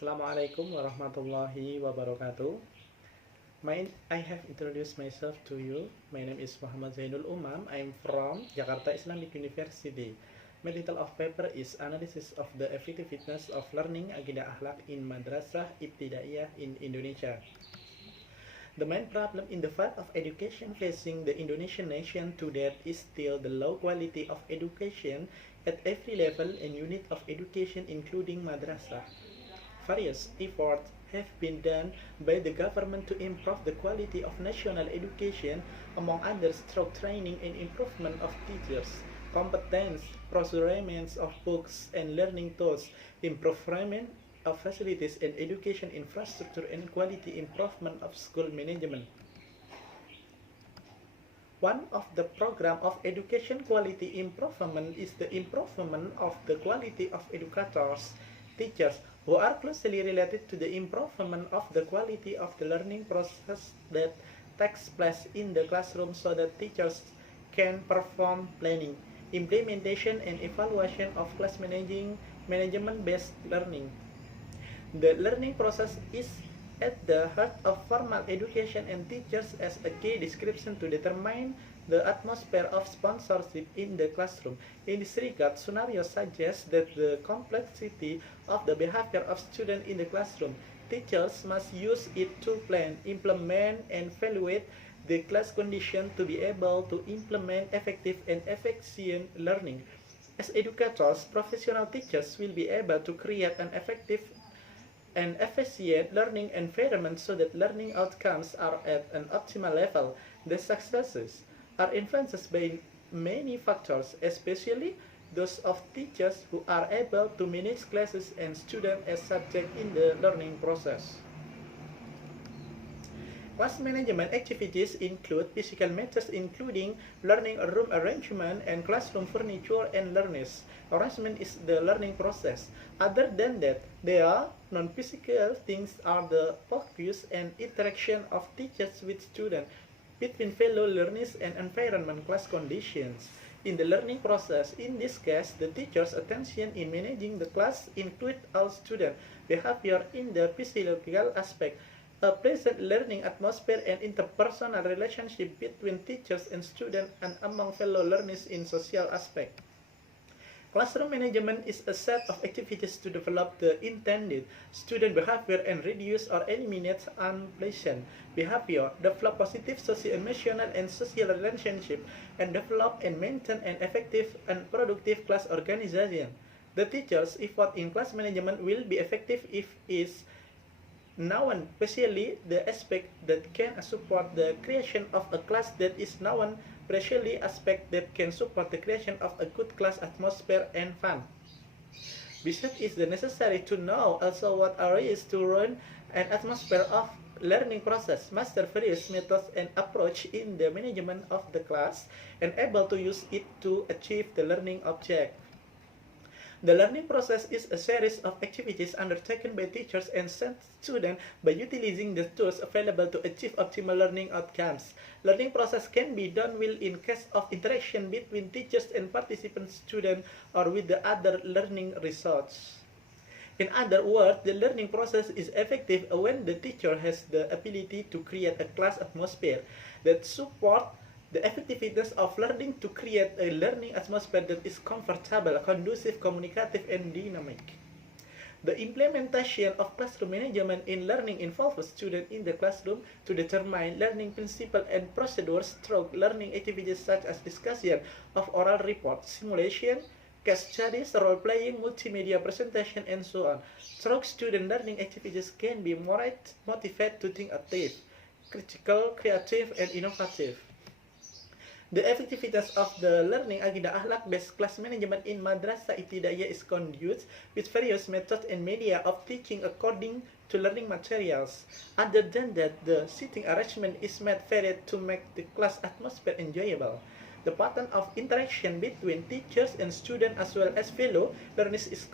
Assalamualaikum warahmatullahi wabarakatuh. I have introduced myself to you. My name is Muhammad Zainul Umam. I'm from Jakarta Islamic University. My title of paper is Analysis of the Effectiveness of Learning AQIDAH in Madrasah IBTIDAIYAH in Indonesia. The main problem in the field of education facing the Indonesian nation today is still the low quality of education at every level and unit of education including madrasah. Various efforts have been done by the government to improve the quality of national education, among others through training and improvement of teachers, competence, procurement of books and learning tools, improvement of facilities and education infrastructure, and quality improvement of school management. One of the program of education quality improvement is the improvement of the quality of educators, teachers, who are closely related to the improvement of the quality of the learning process that takes place in the classroom so that teachers can perform planning, implementation, and evaluation of class management-based learning. The learning process is at the heart of formal education, and teachers as a key description to determine the atmosphere of sponsorship in the classroom. In this regard, scenarios suggest that the complexity of the behavior of students in the classroom, teachers must use it to plan, implement, and evaluate the class condition to be able to implement effective and efficient learning. As educators, professional teachers will be able to create an effective and efficient learning environment so that learning outcomes are at an optimal level. The successes are influenced by many factors, especially those of teachers who are able to manage classes and students as subjects in the learning process. Class management activities include physical matters including learning room arrangement and classroom furniture and learners. Arrangement is the learning process. Other than that, there are non-physical things are the focus and interaction of teachers with students, between fellow learners and environment class conditions. In the learning process, in this case, the teacher's attention in managing the class includes all student behavior in the physiological aspect, a pleasant learning atmosphere, and interpersonal relationship between teachers and students and among fellow learners in social aspect. Classroom management is a set of activities to develop the intended student behavior and reduce or eliminate unpleasant behavior, develop positive socio-emotional and social relationship, and develop and maintain an effective and productive class organization. The teacher's effort in class management will be effective if is known, especially the aspect that can support the creation of a class that is known, especially aspect that can support the creation of a good class atmosphere and fun. Besides, it is necessary to know also what areas to run an atmosphere of learning process, master various methods and approach in the management of the class, and able to use it to achieve the learning object. The learning process is a series of activities undertaken by teachers and students by utilizing the tools available to achieve optimal learning outcomes. Learning process can be done well in case of interaction between teachers and participant students or with the other learning resources. In other words, the learning process is effective when the teacher has the ability to create a class atmosphere that supports the effectiveness of learning, to create a learning atmosphere that is comfortable, conducive, communicative, and dynamic. The implementation of classroom management in learning involves students in the classroom to determine learning principles and procedures through learning activities such as discussion of oral reports, simulation, case studies, role-playing, multimedia presentation, and so on. Through student learning activities can be more motivated to think active, critical, creative, and innovative. The effectiveness of the learning AQIDAH based class management in Madrasah IBTIDAIYAH is conducted with various methods and media of teaching according to learning materials. Other than that, the seating arrangement is made varied to make the class atmosphere enjoyable. The pattern of interaction between teachers and students as well as fellow learners is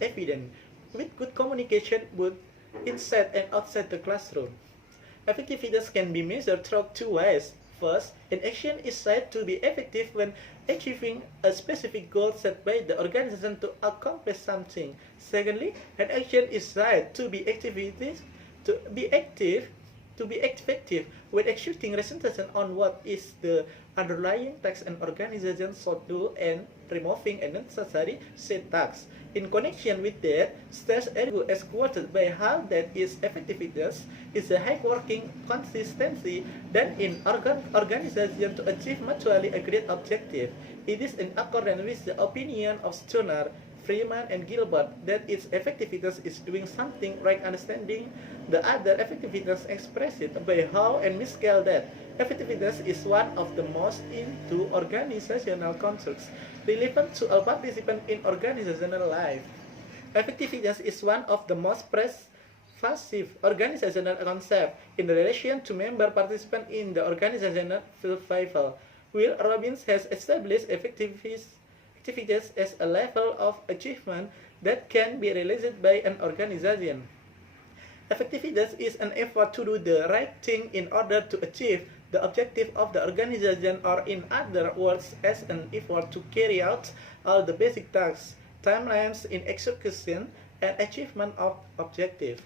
evident, with good communication both inside and outside the classroom. Effectiveness can be measured through two ways. First, an action is said to be effective when achieving a specific goal set by the organization to accomplish something. Secondly, an action is said to be effective when executing resolution on what is the underlying task an organization should do and removing unnecessary said tasks. In connection with that, Stas argue as quoted by Hall that its effectiveness is a high working consistency done in organization to achieve mutually agreed objective. It is in accordance with the opinion of Stoner, Freeman, and Gilbert that its effectiveness is doing something right, understanding the other effectiveness expressed by Howe and Miskell that effectiveness is one of the most into organizational concepts relevant to all participants in organizational life. Effectiveness is one of the most pervasive organizational concepts in relation to member participants in the organizational survival. Will Robbins has established effectiveness as a level of achievement that can be realized by an organization. Effectiveness is an effort to do the right thing in order to achieve the objective of the organization, or in other words, as an effort to carry out all the basic tasks, timelines in execution, and achievement of objective.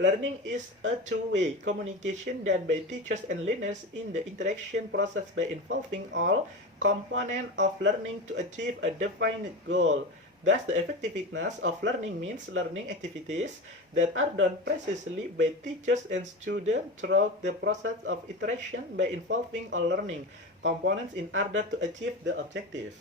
Learning is a two-way communication done by teachers and learners in the interaction process by involving all components of learning to achieve a defined goal. Thus, the effectiveness of learning means learning activities that are done precisely by teachers and students throughout the process of iteration by involving all learning components in order to achieve the objective.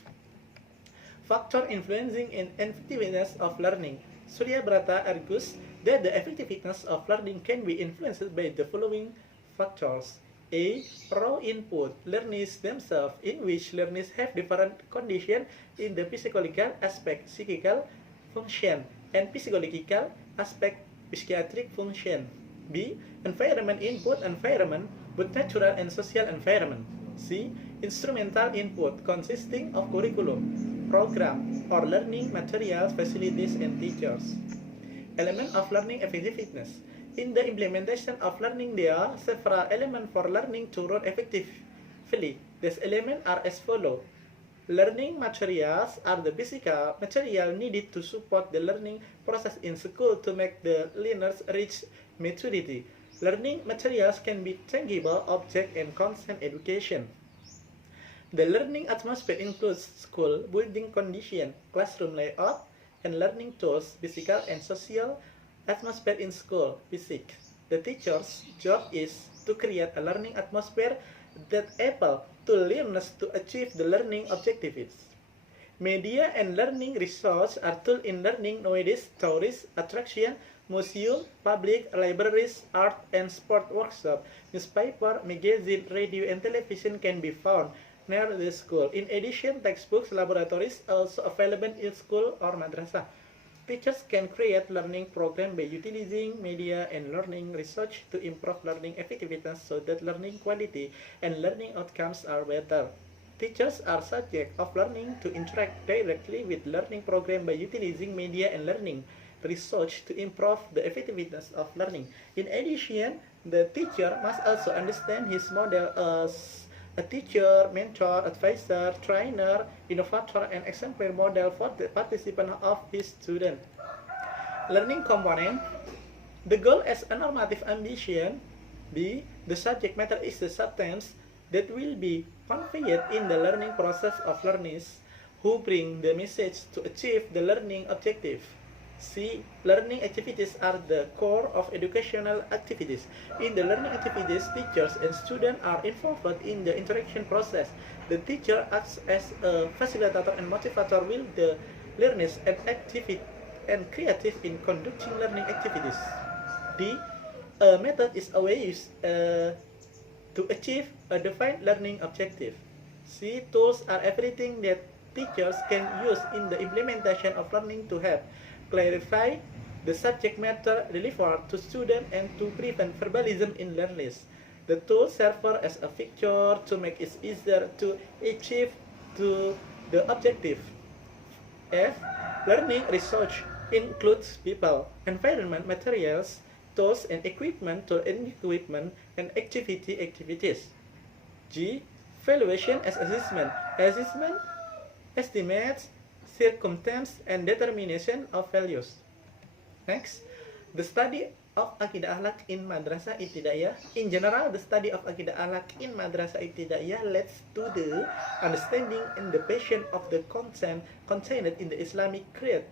Factor influencing an effectiveness of learning. Surya Brata argues that the effectiveness of learning can be influenced by the following factors. A. Raw input, learners themselves, in which learners have different conditions in the physiological aspect, psychical function, and physiological aspect, psychiatric function. B. Environment input, environment, both natural and social environment. C. Instrumental input, consisting of curriculum, program, or learning materials, facilities, and teachers. Element of learning effectiveness. In the implementation of learning, there are several elements for learning to run effectively. These elements are as follows. Learning materials are the physical material needed to support the learning process in school to make the learners reach maturity. Learning materials can be tangible, object, and content education. The learning atmosphere includes school, building condition, classroom layout, and learning tools, physical and social atmosphere in school, physics. The teacher's job is to create a learning atmosphere that able to learners to achieve the learning objectives. Media and learning resources are tools in learning nowadays. Tourist attraction, museum, public libraries, art and sport workshop, newspaper, magazine, radio, and television can be found near the school. In addition, textbooks, laboratories also available in school or madrasah. Teachers can create learning programs by utilizing media and learning research to improve learning effectiveness so that learning quality and learning outcomes are better. Teachers are subject of learning to interact directly with learning program by utilizing media and learning research to improve the effectiveness of learning. In addition, the teacher must also understand his model as a teacher, mentor, advisor, trainer, innovator, and exemplary model for the participant of his student. Learning component. The goal as a normative ambition. B. The subject matter is the substance that will be conveyed in the learning process of learners who bring the message to achieve the learning objective. C. Learning activities are the core of educational activities. In the learning activities, teachers and students are involved in the interaction process. The teacher acts as a facilitator and motivator with the learners and active and creative in conducting learning activities. D. A method is a way used to achieve a defined learning objective. C. Tools are everything that teachers can use in the implementation of learning to help clarify the subject matter delivered to students and to prevent verbalism in learners. The tools serve as a feature to make it easier to achieve the objective. F. Learning research includes people, environment, materials, tools and equipment, and activities. G. Valuation as assessment. Assessment estimates circumstance and determination of values. Next, the study of Aqidah Akhlak in Madrasah Ibtidaiyah. In general, the study of Aqidah Akhlak in Madrasah Ibtidaiyah leads to the understanding and the passion of the content contained in the Islamic creed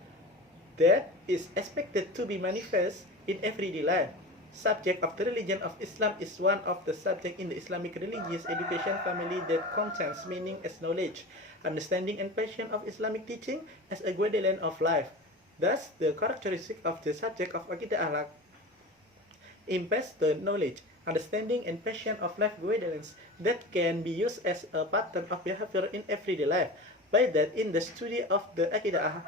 that is expected to be manifest in everyday life. Subject of the religion of Islam is one of the subjects in the Islamic religious education family that contains meaning as knowledge, understanding and passion of Islamic teaching as a guideline of life. Thus, the characteristic of the subject of Aqidah Akhlak impacts the knowledge, understanding and passion of life guidelines that can be used as a pattern of behavior in everyday life. By that, in the study of the Aqidah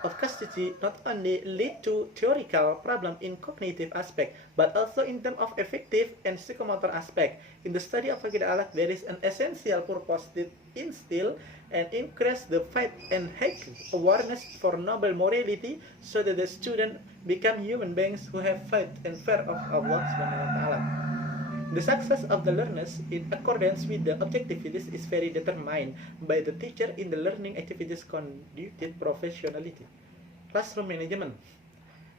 of custody not only lead to theoretical problem in cognitive aspect, but also in terms of affective and psychomotor aspect. In the study of Aqidah Akhlak, there is an essential purpose that instill and increase the faith and hate awareness for noble morality, so that the student become human beings who have faith and fear of Allah Subhanahu wa Ta'ala. The success of the learners in accordance with the objectivities is very determined by the teacher in the learning activities conducted professionally. Classroom management.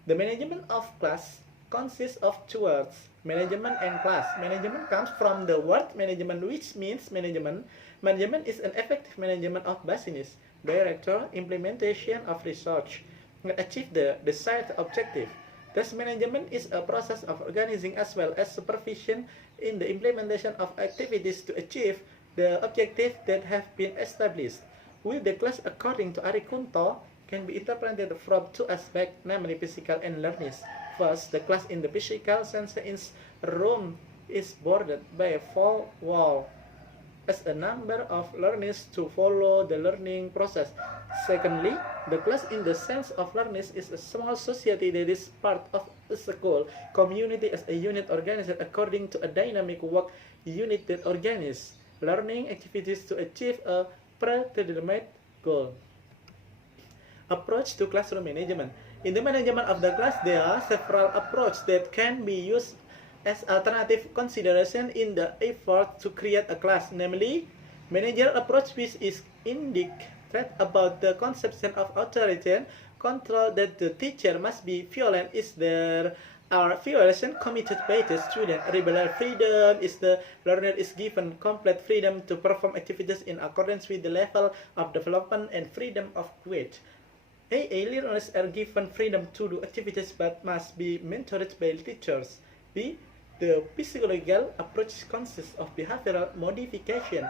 The management of class consists of two words, management and class. Management comes from the word management, which means management. Management is an effective management of business, director, implementation of research, and achieve the desired objective. Thus, management is a process of organizing as well as supervision in the implementation of activities to achieve the objective that have been established. With the class, according to Ari Kunto, can be interpreted from two aspects, namely physical and learning. First, the class in the physical sense is room is bordered by a four wall as a number of learners to follow the learning process. Secondly, the class in the sense of learners is a small society that is part of a school community as a unit organized according to a dynamic work unit that organizes learning activities to achieve a predetermined goal. Approach to classroom management. In the management of the class, there are several approaches that can be used as alternative consideration in the effort to create a class, namely, managerial approach, which is indicate about the conception of authority and control that the teacher must be violent is there are violation committed by the student. Rebellion freedom is the learner is given complete freedom to perform activities in accordance with the level of development and freedom of grade. Learners are given freedom to do activities but must be mentored by teachers. B. The psychological approach consists of behavioral modification.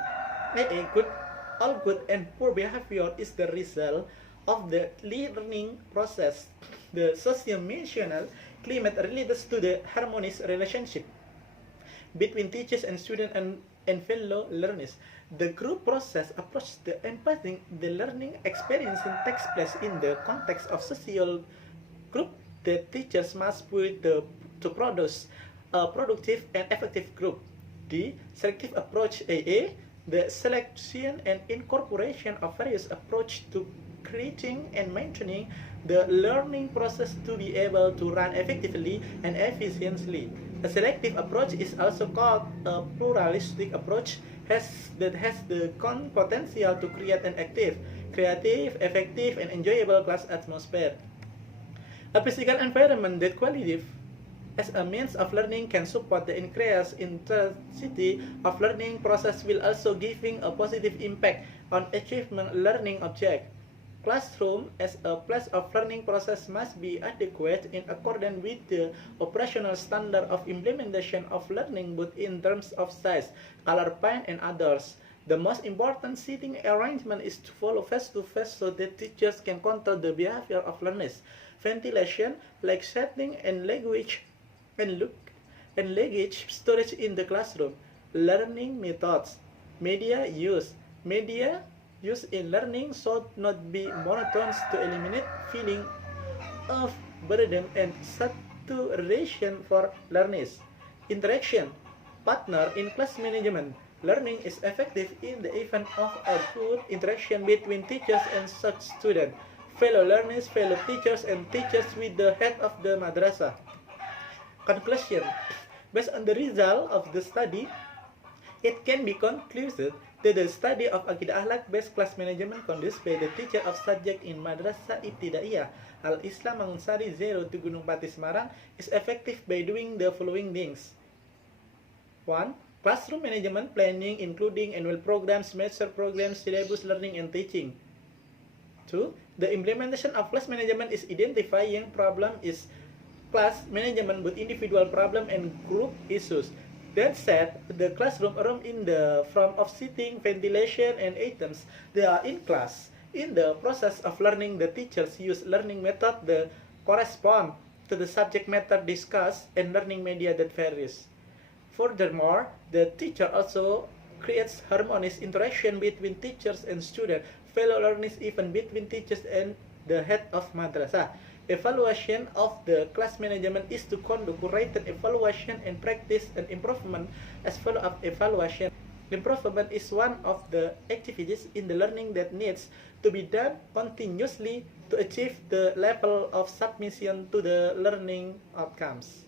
All good and poor behavior is the result of the learning process. The socio-emotional climate relates to the harmonious relationship between teachers and students and fellow learners. The group process approach the empathy. The learning experience takes place in the context of social group that teachers must put to produce a productive and effective group. D. Selective approach. AA. The selection and incorporation of various approaches to creating and maintaining the learning process to be able to run effectively and efficiently. A selective approach is also called a pluralistic approach that has the potential to create an active, creative, effective, and enjoyable class atmosphere. A physical environment that qualitative as a means of learning can support the increased intensity of learning process while also giving a positive impact on achievement learning object. Classroom as a place of learning process must be adequate in accordance with the operational standard of implementation of learning both in terms of size, color palette, and others. The most important seating arrangement is to follow face-to-face so that teachers can control the behavior of learners. Ventilation, like setting and language and luggage storage in the classroom. Learning methods. Media use. Media used in learning should not be monotonous to eliminate feeling of burden and saturation for learners. Interaction. Partner in class management. Learning is effective in the event of a good interaction between teachers and such students, fellow learners, fellow teachers, and teachers with the head of the madrasah. Conclusion. Based on the result of the study, It can be concluded that the study of AQIDAH-based class management conducted by the teacher of subject in Madrasah IBTIDAIYAH Al-Islam Mangunsari 0 to Gunung Pati Semarang is effective by doing the following things. 1. Classroom management planning including annual programs, semester programs, syllabus learning and teaching. 2. The implementation of class management is identifying problem is class management with individual problem and group issues. That said, the classroom in the form of seating, ventilation, and items, they are in class. In the process of learning, the teachers use learning method that correspond to the subject matter discussed and learning media that varies. Furthermore, the teacher also creates harmonious interaction between teachers and students, fellow learners, even between teachers and the head of madrasah. Evaluation of the class management is to conduct curated evaluation and practice and improvement as follow-up evaluation. Improvement is one of the activities in the learning that needs to be done continuously to achieve the level of submission to the learning outcomes.